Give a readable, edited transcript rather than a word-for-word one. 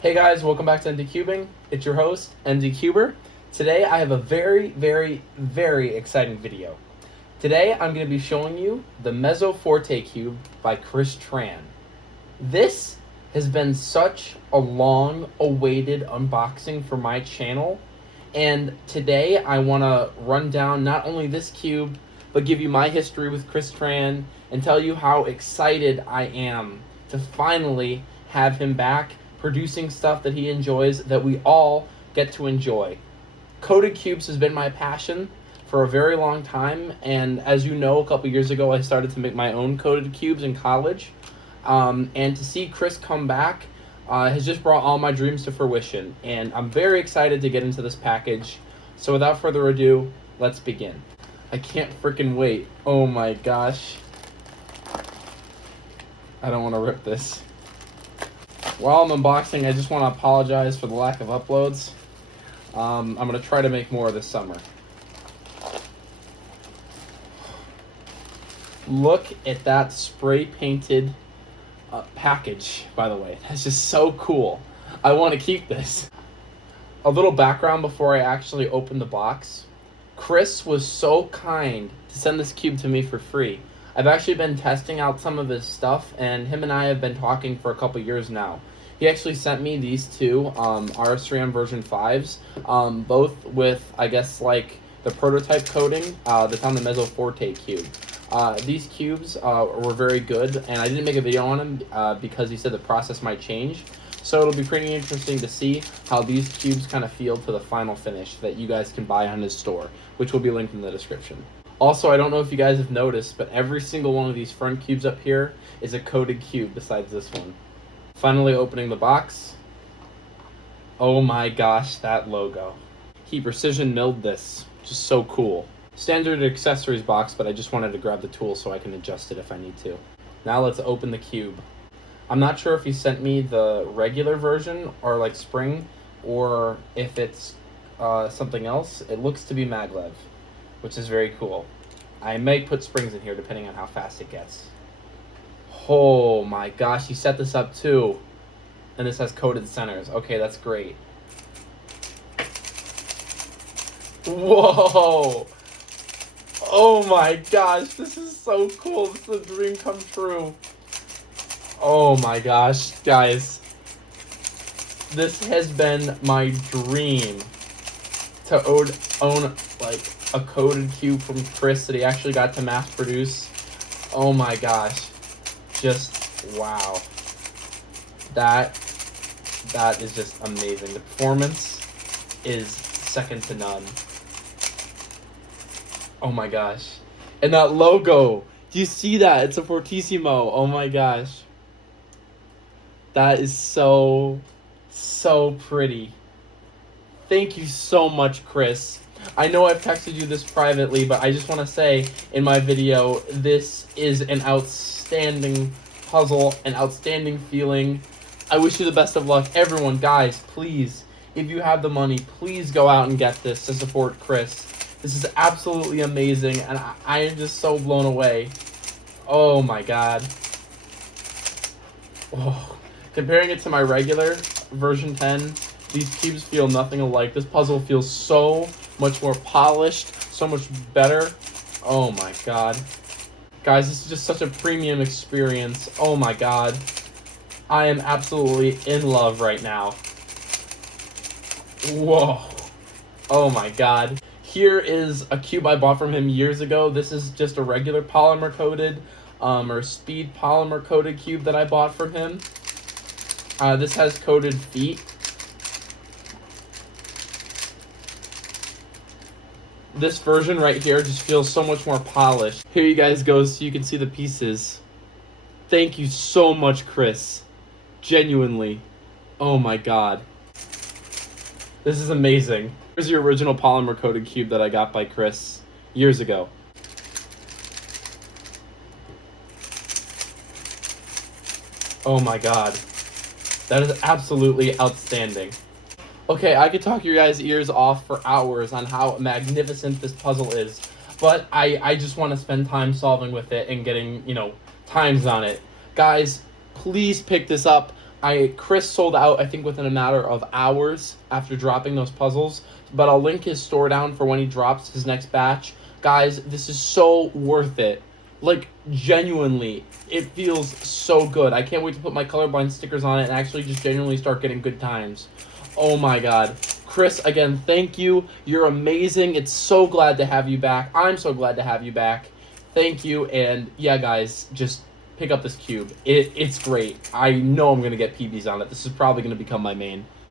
Hey guys, welcome back to MD Cubing. It's your host, MD Cuber. Today I have a very exciting video. Today I'm going to be showing you the Mezzoforte cube by Chris Tran. This has been such a long-awaited unboxing for my channel, and today I want to run down not only this cube, but give you my history with Chris Tran and tell you how excited I am to finally have him back producing stuff that he enjoys, that we all get to enjoy. Coated cubes has been my passion for a very long time, and as you know, a couple years ago I started to make my own coated cubes in college, and to see Chris come back has just brought all my dreams to fruition, and I'm very excited to get into this package. So without further ado, let's begin. I can't freaking wait. Oh my gosh. I don't want to rip this. While I'm unboxing, I just want to apologize for the lack of uploads. I'm going to try to make more this summer. Look at that spray painted package, by the way. That's just so cool. I want to keep this. A little background before I actually open the box. Chris was so kind to send this cube to me for free. I've actually been testing out some of his stuff, and him and I have been talking for a couple years now. He actually sent me these two RS3M version 5s, both with, I guess, like the prototype coating that's on the Mezzoforte cube. These cubes were very good, and I didn't make a video on them because he said the process might change. So it'll be pretty interesting to see how these cubes kind of feel to the final finish that you guys can buy on his store, which will be linked in the description. Also, I don't know if you guys have noticed, but every single one of these front cubes up here is a coated cube besides this one. Finally opening the box. Oh my gosh, that logo. He precision milled this. Just so cool. Standard accessories box, but I just wanted to grab the tool so I can adjust it if I need to. Now let's open the cube. I'm not sure if he sent me the regular version or like spring, or if it's something else. It looks to be maglev, which is very cool. I may put springs in here depending on how fast it gets. Oh my gosh, he set this up too. And this has coated centers. Okay, that's great. Whoa! Oh my gosh, this is so cool. This is a dream come true. Oh my gosh, guys. This has been my dream to own like a coated cube from Chris that he actually got to mass produce. Oh my gosh. Just wow. That is just amazing. The performance is second to none. Oh my gosh. And that logo. Do you see that? It's a Fortissimo. Oh my gosh. That is so pretty. Thank you so much, Chris. I know I've texted you this privately, but I just want to say in my video, this is an outstanding puzzle, an outstanding feeling. I wish you the best of luck. Everyone, guys, please, if you have the money, please go out and get this to support Chris. This is absolutely amazing, and I am just so blown away. Oh my god. Oh. Comparing it to my regular version 10, these cubes feel nothing alike. This puzzle feels so much more polished, so much better. Oh my god. Guys, this is just such a premium experience. Oh my god. I am absolutely in love right now. Whoa. Oh my god. Here is a cube I bought from him years ago. This is just a regular polymer coated or speed polymer coated cube that I bought from him. This has coated feet. This version right here just feels so much more polished. Here you guys go so you can see the pieces. Thank you so much, Chris. Genuinely. Oh my god. This is amazing. Here's the original polymer coated cube that I got by Chris years ago. Oh my god. That is absolutely outstanding. Okay, I could talk your guys' ears off for hours on how magnificent this puzzle is, but I just want to spend time solving with it and getting, times on it. Guys, please pick this up. Chris sold out, I think, within a matter of hours after dropping those puzzles. But I'll link his store down for when he drops his next batch. Guys, this is so worth it. Like, genuinely, it feels so good. I can't wait to put my colorblind stickers on it and actually just genuinely start getting good times. Oh my god. Chris, again, thank you. You're amazing. It's so glad to have you back. I'm so glad to have you back. Thank you, and yeah, guys, just pick up this cube. It's great. I know I'm going to get PBs on it. This is probably going to become my main.